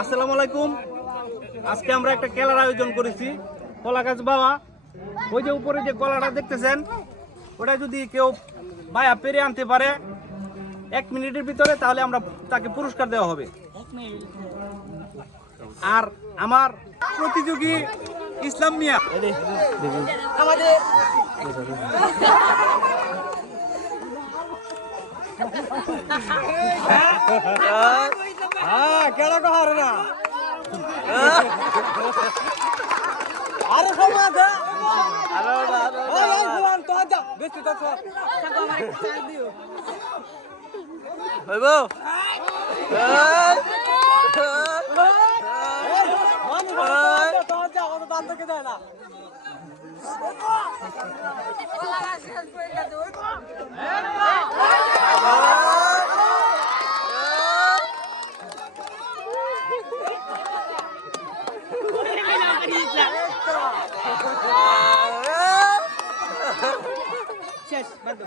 আসসালামু আলাইকুম। আজকে আমরা একটা খেলার আয়োজন করেছি কলা গাছ বাবা। ওই যে উপরে যে কলাটা দেখতেছেন, ওটা যদি কেউ বায়া পেরে আনতে পারে 1 মিনিটের ভিতরে, তাহলে আমরা তাকে পুরস্কার দেওয়া হবে। আর আমার প্রতিযোগী ইসলাম মিয়া আমাদের কেডা কো হারে না আরে সমাজ আরে ওই ভগবান তো আজা বেশি তো চাকো আমারে চাক দিও হইবো তো আজা ও তো দান থেকে যায় না শেষ বন্ধ।